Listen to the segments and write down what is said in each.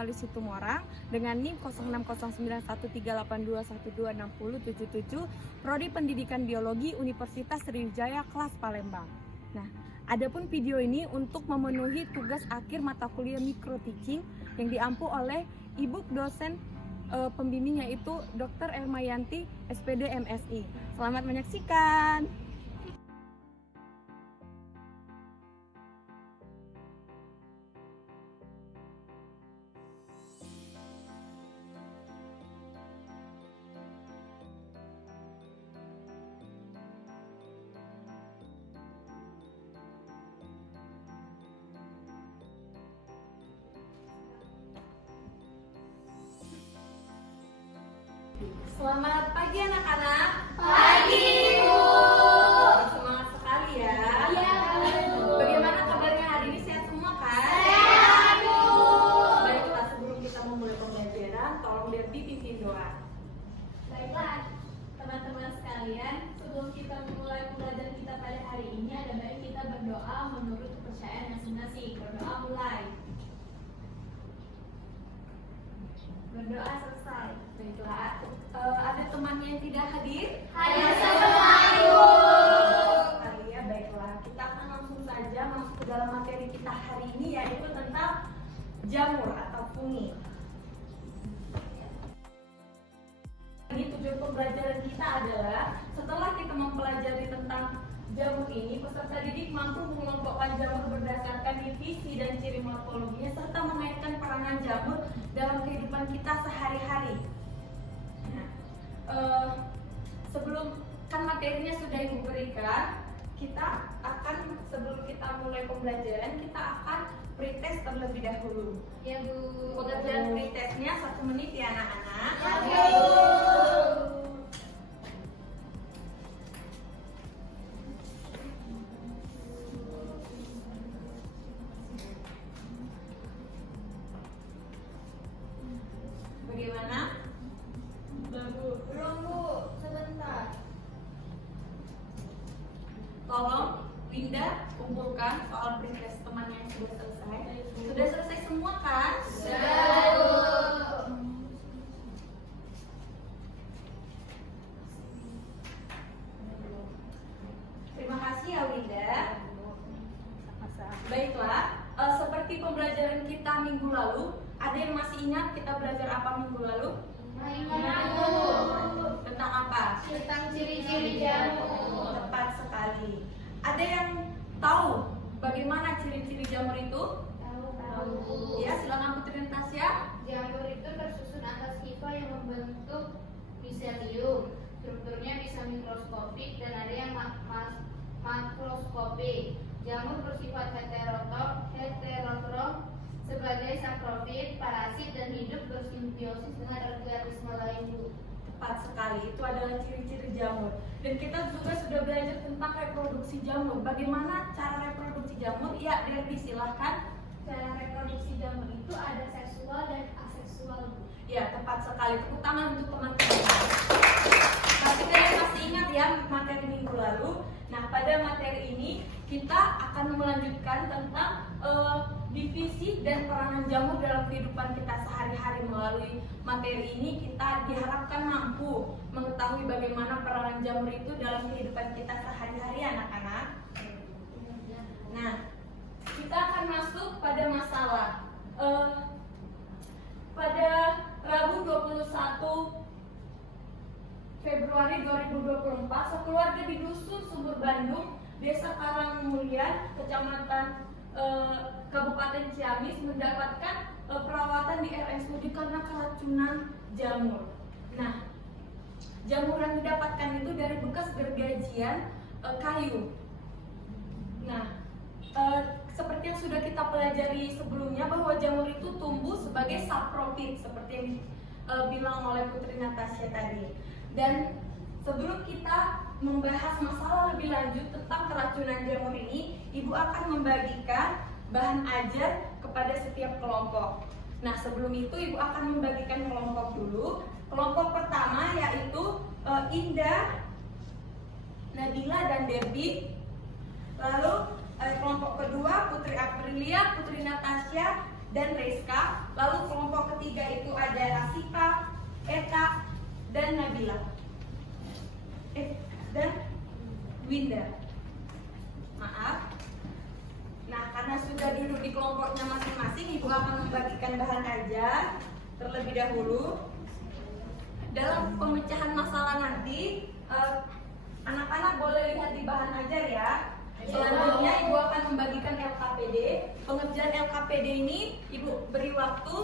Wali Situmorang dengan NIM 06091382126077, Prodi Pendidikan Biologi Universitas Sriwijaya kelas Palembang. Nah, adapun video ini untuk memenuhi tugas akhir mata kuliah Micro Teaching yang diampu oleh Ibu dosen pembimbing yaitu Dr. Elmayanti, SPD MSI. Selamat menyaksikan. Selamat pagi anak-anak. Pagi, Bu. Semangat sekali ya. Iya, Bu. Bagaimana kabarnya hari ini, sehat semua kan? Sehat, Bu. Baiklah, sebelum kita memulai pembelajaran, tolong Debbie pimpin doa. Baiklah, teman-teman sekalian, sebelum kita memulai pembelajaran kita pada hari ini, ada baik kita berdoa menurut kepercayaan masing-masing. Berdoa mulai. Berdoa selesai. Baiklah, ada temannya yang tidak hadir? Hanya semua, Ibu. Sekali ya, baiklah. Kita akan langsung saja masuk ke dalam materi kita hari ini, yaitu tentang jamur atau fungi. Ini tujuan pembelajaran kita adalah setelah kita mempelajari tentang jamur ini, peserta didik mampu mengelompokkan jamur berdasarkan divisi dan ciri morfologinya serta mengaitkan peranan jamur dalam kehidupan kita sehari-hari. Nah, sebelum kan materinya sudah Ibu berikan, kita akan sebelum kita mulai pembelajaran kita akan pretest terlebih dahulu. Ya, Bu. Pengerjaan pretestnya 1 menit ya anak-anak. Ya, Bu. Bagaimana? Belum, Bu. Sebentar. Tolong Winda kumpulkan soal pretest temannya yang sudah selesai. Sudah selesai semua kan? Sudah, Bu. Terima kasih ya Winda. Baiklah, seperti pembelajaran kita minggu lalu, ada yang masih ingat kita belajar apa minggu lalu? Ingat, Bu. Tentang apa? Tentang ciri-ciri jamur. Tepat sekali. Ada yang tahu bagaimana ciri-ciri jamur itu? Tahu. Ya, silakan Putri Natasha. Jamur itu tersusun atas hifa yang membentuk miselium. Strukturnya bisa mikroskopik dan ada yang makroskopik. Jamur bersifat heterotrof sebagai saprofit, parasit, dan hidup bersimbiosis dengan organisme lain, Bu. Tepat sekali, itu adalah ciri-ciri jamur. Dan kita juga sudah belajar tentang reproduksi jamur. Bagaimana cara reproduksi jamur? Ya, Devi silahkan. Cara reproduksi jamur itu ada seksual dan aseksual, Bu. Ya, tepat sekali. Tepuk tangan untuk teman-teman. Pasti kalian masih ingat ya materi minggu lalu. Nah, pada materi ini kita akan melanjutkan tentang divisi dan peranan jamur dalam kehidupan kita sehari-hari. Melalui materi ini kita diharapkan mampu mengetahui bagaimana peranan jamur itu dalam kehidupan kita sehari-hari, anak-anak. Nah, kita akan masuk pada masalah. Pada Rabu 21 Februari 2024, sekeluarga di Dusun Sumur Bandung, Desa Karangmulyan, Kecamatan Kabupaten Ciamis mendapatkan perawatan di RSUD karena keracunan jamur. Nah, jamur yang didapatkan itu dari bekas gergajian kayu. Nah, seperti yang sudah kita pelajari sebelumnya bahwa jamur itu tumbuh sebagai saprofit seperti yang bilang oleh Putri Natasha tadi. Dan sebelum kita membahas masalah lebih lanjut tentang keracunan jamur ini, Ibu akan membagikan bahan ajar kepada setiap kelompok. Nah, sebelum itu Ibu akan membagikan kelompok dulu. Kelompok pertama yaitu Indah, Nabila, dan Debbie. Lalu kelompok kedua Putri Aprilia, Putri Natasha, dan Reska. Lalu kelompok ketiga itu ada Asifa, Eka, dan Nabila. Dan Winda. Maaf. Nah, karena sudah duduk di kelompoknya masing-masing, Ibu akan membagikan bahan ajar terlebih dahulu. Dalam pemecahan masalah nanti, anak-anak boleh lihat di bahan ajar ya. Selanjutnya Ibu akan membagikan LKPD. Pengerjaan LKPD ini Ibu beri waktu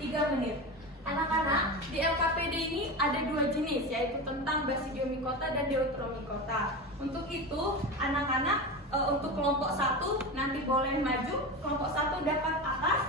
3 menit. Anak-anak, di LKPD ini ada 2 jenis, yaitu tentang basidiomikota dan deuteromikota. Untuk itu, anak-anak untuk kelompok 1 nanti boleh maju. Kelompok 1 dapat atas,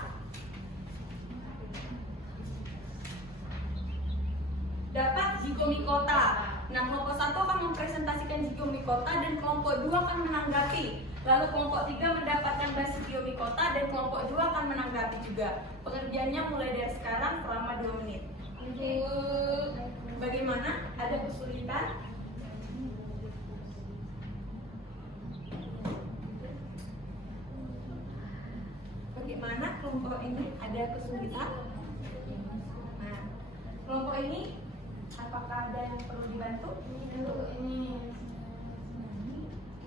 dapat zigomikota. Nah, kelompok 1 akan mempresentasikan zigomikota dan kelompok 2 akan menanggapi. Lalu kelompok 3 mendapatkan basidiomikota dan kelompok 2 akan menanggapi juga. Pengerjaannya mulai dari sekarang selama 2 menit. Bagaimana? Ada kesulitan? Bagaimana kelompok ini? Ada kesulitan? Nah, kelompok ini apakah ada yang perlu dibantu?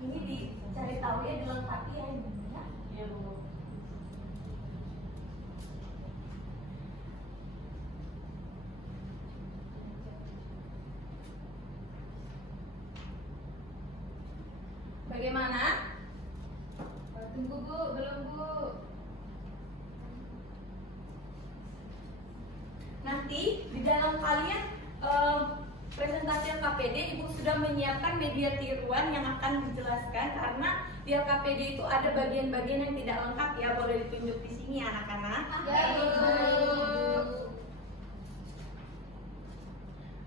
Ini dicari tahu ya, dilengkapi ya ini ya. Iya, Bu. Bagaimana? Tunggu Bu, belum Bu. Nanti di dalam kalian presentasi LKPD, Ibu sudah menyiapkan media tiruan yang akan dijelaskan, karena di LKPD itu ada bagian-bagian yang tidak lengkap ya, boleh ditunjuk di sini anak-anak.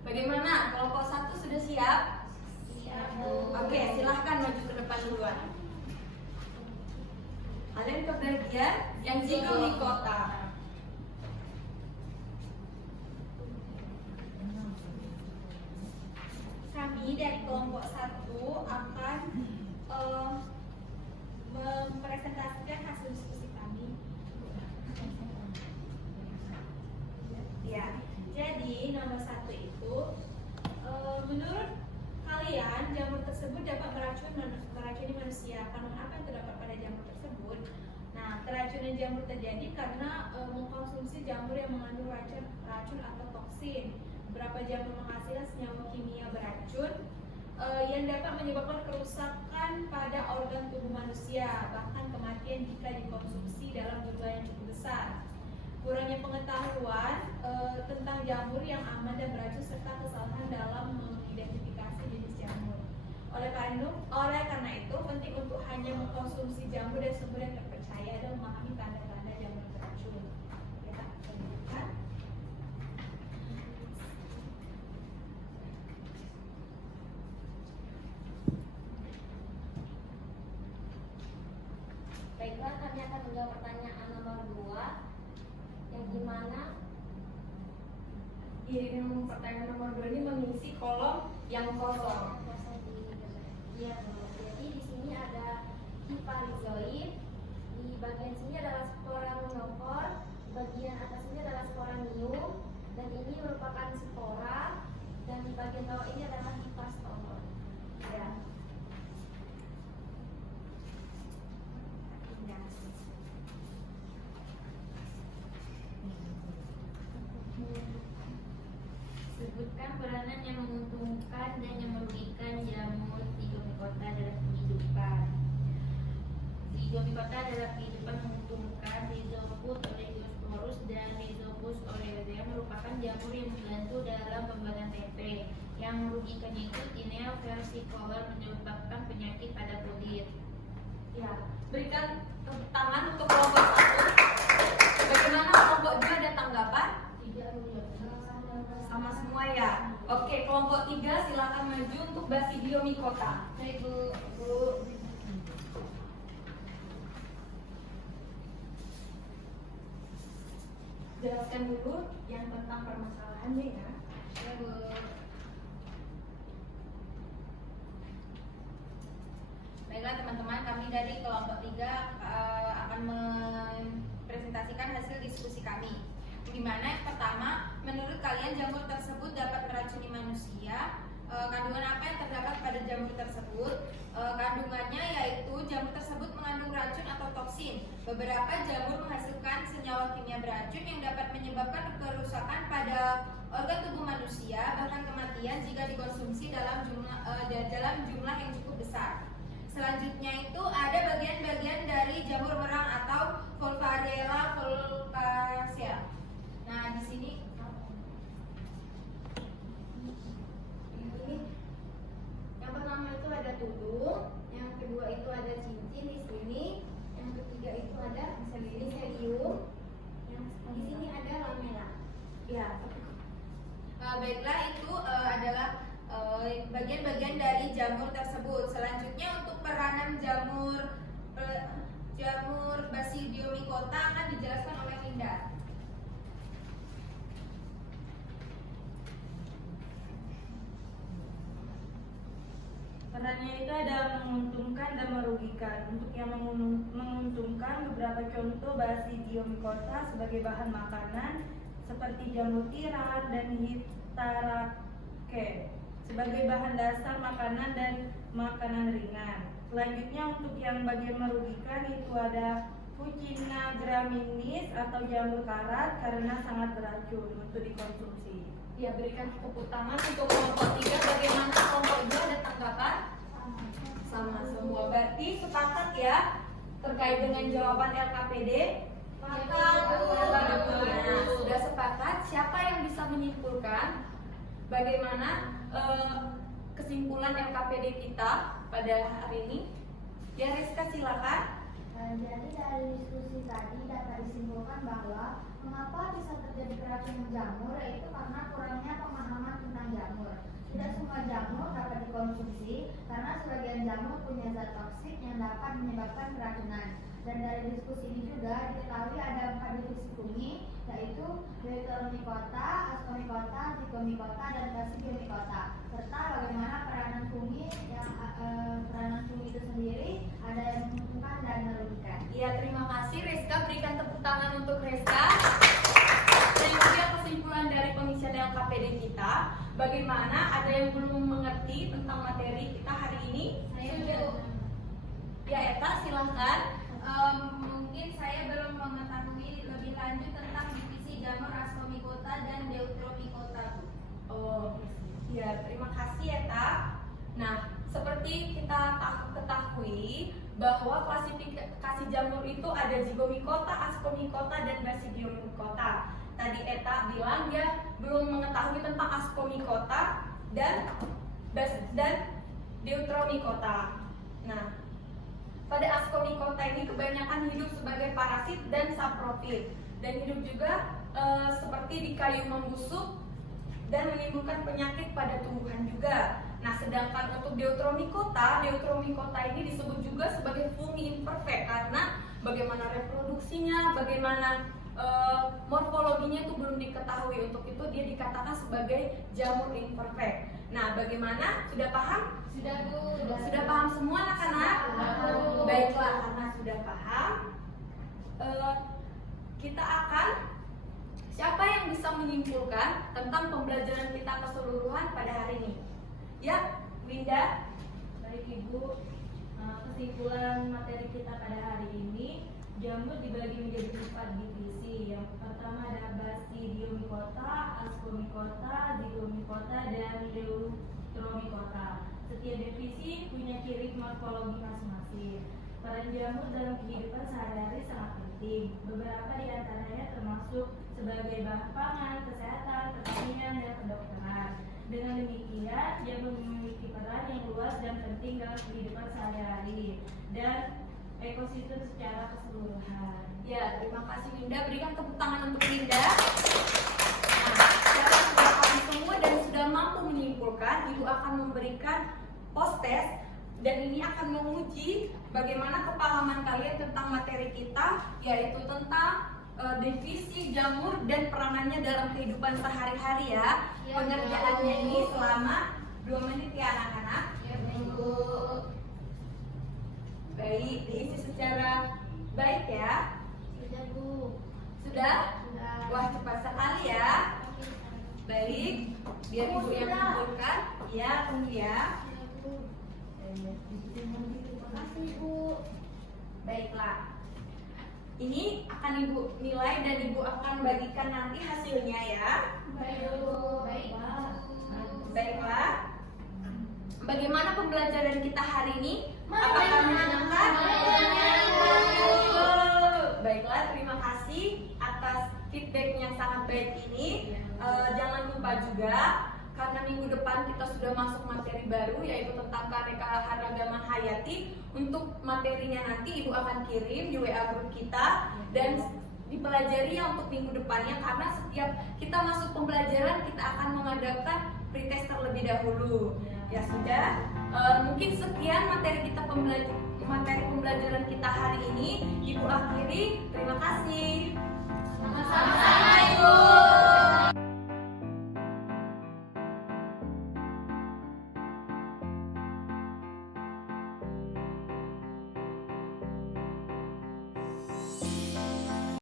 Bagaimana? Kelompok 1 sudah siap? Siap Bu. Oke, silahkan maju ke depan duluan. Kalian ke bagian yang zigomikota. Kami dari kelompok 1 akan mempresentasikan hasil diskusi kami. Ya. Jadi nomor 1 itu, menurut kalian jamur tersebut dapat meracuni manusia. Kandungan apa yang terdapat pada jamur tersebut? Nah, keracunan jamur terjadi karena mengkonsumsi jamur yang mengandung racun atau toksin. Berapa jamur menghasilkan senyawa kimia beracun yang dapat menyebabkan kerusakan pada organ tubuh manusia, bahkan kematian jika dikonsumsi dalam jumlah yang cukup besar. Kurangnya pengetahuan tentang jamur yang aman dan beracun serta kesalahan dalam mengidentifikasi jenis jamur. Oleh karena itu, penting untuk hanya mengkonsumsi jamur dari sumber yang terpercaya dan memahami tanda-tanda jamur beracun. Ya, lanjutkan. Baiklah, kami akan menjawab pertanyaan nomor 2, yang dimana pertanyaan nomor 2 ini mengisi kolom yang kosong. Iya, Bu. Jadi di sini ada hiparizoid, di bagian sini adalah spora monofor, di bagian atas ini adalah sporanium, dan ini merupakan spora, dan di bagian bawah ini adalah hipastomon. Ya. Sebutkan peranan yang menguntungkan dan yang merugikan jamur zigomikota dalam kehidupan. Zigomikota dalam kehidupan menguntungkan. Rhizopus oleosporus dan Rhizopus oleoidea merupakan jamur yang membantu dalam pembuatan tempe. Yang merugikan itu Tinea versicolor, menyebabkan penyakit pada kulit. Ya. Berikan tepuk tangan untuk kelompok 1. Bagaimana kelompok 2, ada tanggapan? Sama semua ya. Oke, kelompok 3 silakan maju untuk basidiomikota. Baik Bu. Jelaskan dulu yang tentang permasalahannya ya. Ya Bu. Baiklah teman-teman, kami dari kelompok 3 akan mempresentasikan Di mana yang pertama, menurut kalian jamur tersebut dapat meracuni manusia? Kandungan apa yang terdapat pada jamur tersebut? Kandungannya yaitu jamur tersebut mengandung racun atau toksin. Beberapa jamur menghasilkan senyawa kimia beracun yang dapat menyebabkan kerusakan pada organ tubuh manusia, bahkan kematian jika dikonsumsi dalam jumlah yang cukup besar. Selanjutnya itu ada bagian-bagian dari jamur merang atau Volvarella volcacea. Nah, di sini Ini yang pertama itu ada tudung, yang kedua itu ada cincin di sini, yang ketiga itu ada miselium, yang di sini ada lamela. Ya, baiklah itu adalah bagian-bagian dari jamur tersebut. Selanjutnya untuk peranan jamur Basidiomycota akan dijelaskan oleh Linda. Perannya itu ada menguntungkan dan merugikan. Untuk yang menguntungkan, beberapa contoh Basidiomycota sebagai bahan makanan seperti jamur tiram dan hitarake sebagai bahan dasar makanan dan makanan ringan. Selanjutnya untuk yang bagian merugikan itu ada Fucina graminis atau jamur karat karena sangat beracun untuk dikonsumsi. Ya, berikan tepuk tangan untuk kelompok 3. Bagaimana kelompok 2 ada tanggapan? Sama semua. Berarti sepakat ya terkait dengan jawaban LKPD? Nah, sudah sepakat. Siapa yang bisa menyimpulkan bagaimana kesimpulan LKPD kita pada hari ini? Ya, Rizka silakan. Jadi dari diskusi tadi dapat disimpulkan bahwa mengapa bisa terjadi keracunan jamur yaitu karena kurangnya pemahaman tentang jamur. Tidak semua jamur dapat dikonsumsi karena sebagian jamur punya zat toksik yang dapat menyebabkan keracunan. Dan dari diskusi ini juga diketahui ada 4 divisi fungi yaitu Deuteromycota, Ascomycota, Zygomycota, dan Basidiomycota. Serta bagaimana peranan fungi itu sendiri ada yang menguntungkan dan merugikan. Ya, terima kasih Rizka. Berikan tepuk tangan untuk Rizka. Sehingga kesimpulan dari pengisian LKPD kita, bagaimana ada yang belum mengerti tentang materi kita hari ini? Ya, Eta silahkan. Mungkin saya belum mengetahui lebih lanjut tentang divisi jamur Ascomycota dan Deuteromycota. Oh, ya, terima kasih Eta. Nah, seperti kita ketahui bahwa klasifikasi jamur itu ada Zygomycota, Ascomycota, dan Basidiomycota. Tadi Eta bilang dia belum mengetahui tentang Ascomycota dan Deuteromycota. Nah, pada Ascomycota ini kebanyakan hidup sebagai parasit dan saprofit, dan hidup juga seperti di kayu membusuk dan menimbulkan penyakit pada tumbuhan juga. Nah, sedangkan untuk Deuteromycota ini disebut juga sebagai fungi imperfect karena bagaimana reproduksinya, bagaimana morfologinya itu belum diketahui. Untuk itu dia dikatakan sebagai jamur imperfect. Nah, bagaimana? Sudah paham? Sudah, Bu. Sudah paham semua anak-anak? Baiklah, karena sudah paham, kita akan siapa yang bisa menyimpulkan tentang pembelajaran kita keseluruhan pada hari ini? Ya, Winda. Baik Ibu, kesimpulan materi kita pada hari ini, jamur dibagi menjadi 4 divisi. Yang pertama ada Basidiomycota, Ascomycota, Zygomycota, dan Deuteromycota. Setiap divisi punya ciri morfologi masing-masing. Peran jamur dalam kehidupan sehari-hari sangat penting. Beberapa di antaranya termasuk sebagai bahan pangan, kesehatan, pertanian, dan kedokteran. Dengan demikian, jamur memiliki peran yang luas dan penting dalam kehidupan sehari-hari dan ekosistem secara keseluruhan. Ya, terima kasih Winda. Berikan tepuk tangan untuk Winda. Nah, sekarang sudah paham semua dan sudah mampu menyimpulkan, Ibu akan memberikan post test dan ini akan menguji bagaimana kepahaman kalian tentang materi kita, yaitu tentang divisi jamur dan peranannya dalam kehidupan sehari-hari ya. Pengerjaannya ini selama 2 menit ya anak-anak. Ya, Bu. Baik, diisi secara baik ya. Sudah Bu. Sudah? Sudah. Wah, cepat sekali ya. Baik, biar ibu yang kumpulkan. Ya, tunggu ya. Terima kasih Bu. Baiklah. Ini akan ibu nilai dan ibu akan bagikan nanti hasilnya ya. Baiklah. Bagaimana pembelajaran kita hari ini? Apakah menyenangkan? Baiklah, terima kasih atas feedback yang sangat baik ini. Jangan lupa juga, karena minggu depan kita sudah masuk materi baru, yaitu tentang keanekaragaman hayati. Untuk materinya nanti ibu akan kirim di WA group kita dan dipelajari ya untuk minggu depannya, karena setiap kita masuk pembelajaran kita akan mengadakan pretest terlebih dahulu. Ya sudah, mungkin sekian materi pembelajaran kita hari ini. Ibu akhiri, terima kasih.